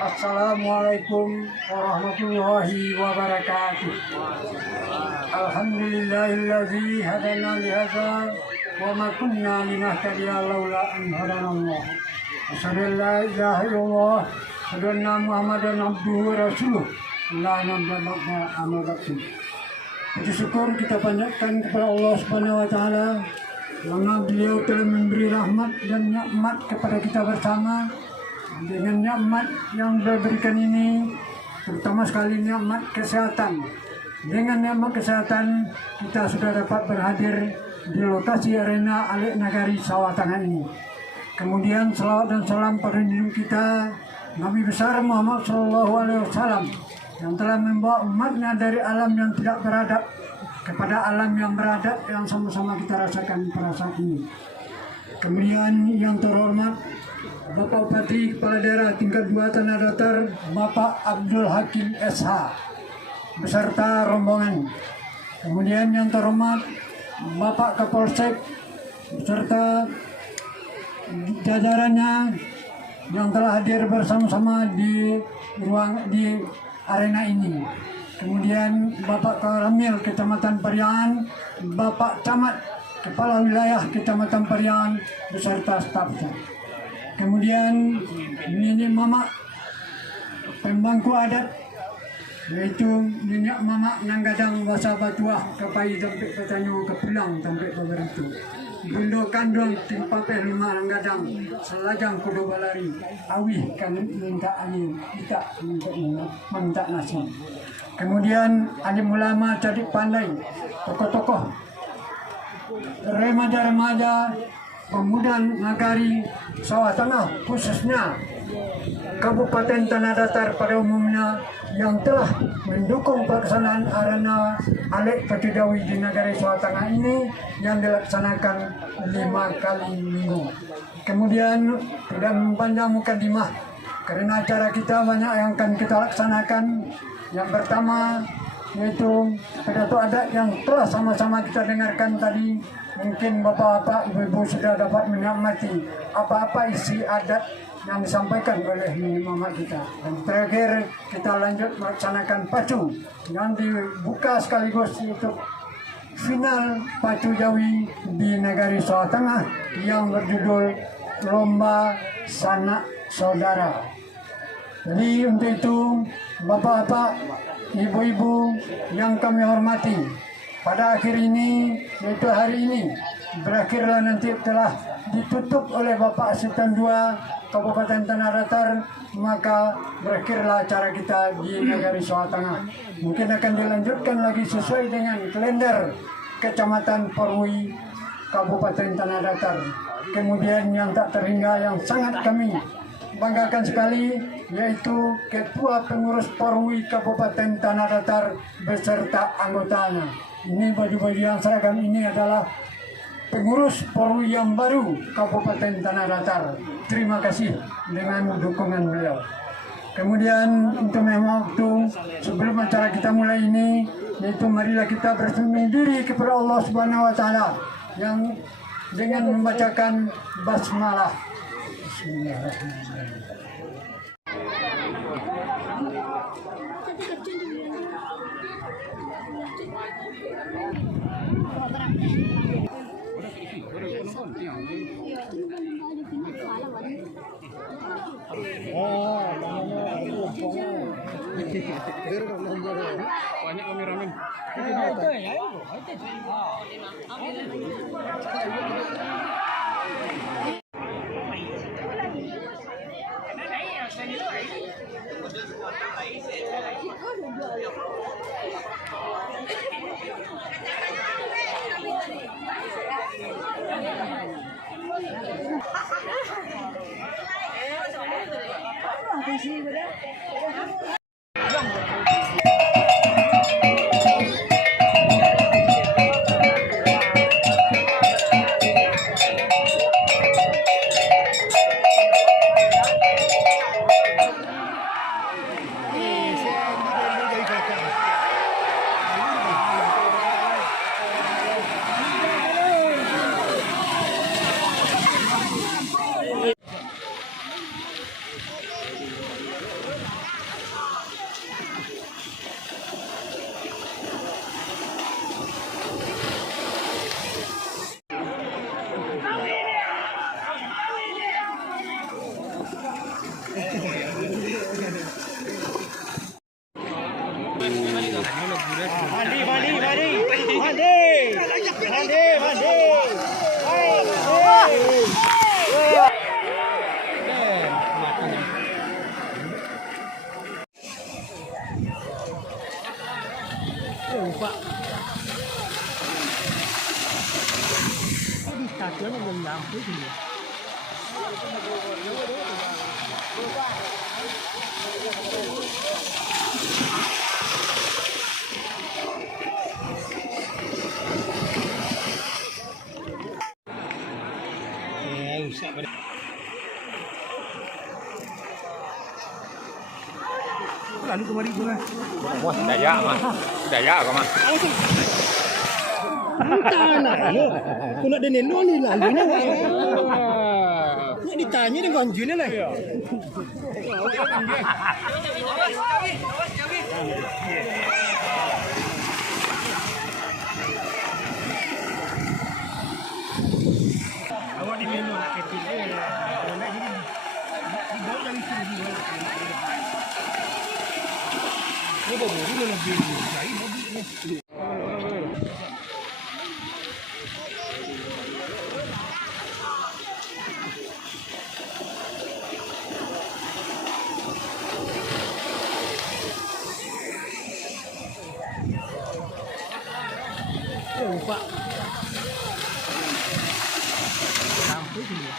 Assalamualaikum warahmatullahi wabarakatuh. Alhamdulillahilladzi hadana lihadza wa ma kunna linahtadiya laula an hadanallah. Asyhadu an la ilaha illallah wa asyhadu anna Muhammadan abduhu wa rasuluh. La nabiyya ba'da amma ba'du. Puji syukur kita panjatkan kepada Allah Subhanahu wa taala karena beliau telah memberi rahmat dan nikmat kepada kita bersama. Dengan nikmat yang diberikan ini, terutama sekali nikmat kesehatan. Dengan nikmat kesehatan, kita sudah dapat berhadir di lokasi arena Alik Nagari Sawah Tengah ini. Kemudian selawat dan salam pada junjungan kita Nabi besar Muhammad SAW yang telah membawa umatnya dari alam yang tidak beradab kepada alam yang beradab yang sama-sama kita rasakan pada saat ini. Kemudian yang terhormat Bapak Bupati Kepala Daerah tingkat 2 Tanah Datar Bapak Abdul Hakim SH beserta rombongan. Kemudian yang terhormat Bapak Kapolsek beserta jajarannya yang telah hadir bersama-sama di arena ini. Kemudian Bapak Karamil Kecamatan Periangan, Bapak Camat Kepala Wilayah Kecamatan Periangan beserta stafnya. Kemudian Nenek Mama pembangku adat yaitu Nenek Mama Nanggadang Wasa Batuah Kapai sampai Petanyo Kepulang sampai Paberitu. Bundo Kandung Timpape Rumah Nanggadang Selajang Kudo Balari Awih kan minta angin kita minta nasi. Kemudian alim ulama cerdik pandai, tokoh-tokoh remaja-remaja pemuda Nagari Sawah Tengah, khususnya Kabupaten Tanah Datar pada umumnya yang telah mendukung pelaksanaan arena Alik Pacudawi di Nagari Sawah Tengah ini yang dilaksanakan 5 kali minggu. Kemudian tidak mempanjang mukadimah karena acara kita banyak yang akan kita laksanakan. Yang pertama yaitu pidato adat yang telah sama-sama kita dengarkan tadi. Mungkin bapak-bapak, ibu-ibu sudah dapat menikmati apa-apa isi adat yang disampaikan oleh nenek mama kita. Dan terakhir kita lanjut melaksanakan pacu yang dibuka sekaligus untuk final pacu Jawi di Nagari Sawah Tengah yang berjudul Lomba Sanak Saudara. Jadi untuk itu bapak-bapak, ibu-ibu yang kami hormati, pada akhir ini, yaitu hari ini, berakhirlah nanti telah ditutup oleh Bapak Sultan II Kabupaten Tanah Datar, maka berakhirlah acara kita di Nagari Sawah Tengah. Mungkin akan dilanjutkan lagi sesuai dengan kalender Kecamatan Perui Kabupaten Tanah Datar. Kemudian yang tak terhingga yang sangat kami banggakan sekali yaitu Ketua Pengurus Perui Kabupaten Tanah Datar beserta anggotanya. Ini baju-baju yang seragam ini adalah pengurus Perui yang baru Kabupaten Tanah Datar. Terima kasih dengan dukungan beliau. Kemudian untuk memang waktu sebelum acara kita mulai ini, yaitu marilah kita berserah diri kepada Allah Subhanahu wa taala yang dengan membacakan basmalah. Bismillahirrahmanirrahim. Banyak kameramen. Lalu kemari pula. Wah, daya mah. Daya kok mah. Tanah lo. Aku nak denen lo ni lalunya. Nak ditanya dengan anjurnya lah. Awak di menu nak kecil dia. Nak gini. Di bawah dari sini. Ini baru ni nak beli. Cari mobil ni. Pak. Sampai sini.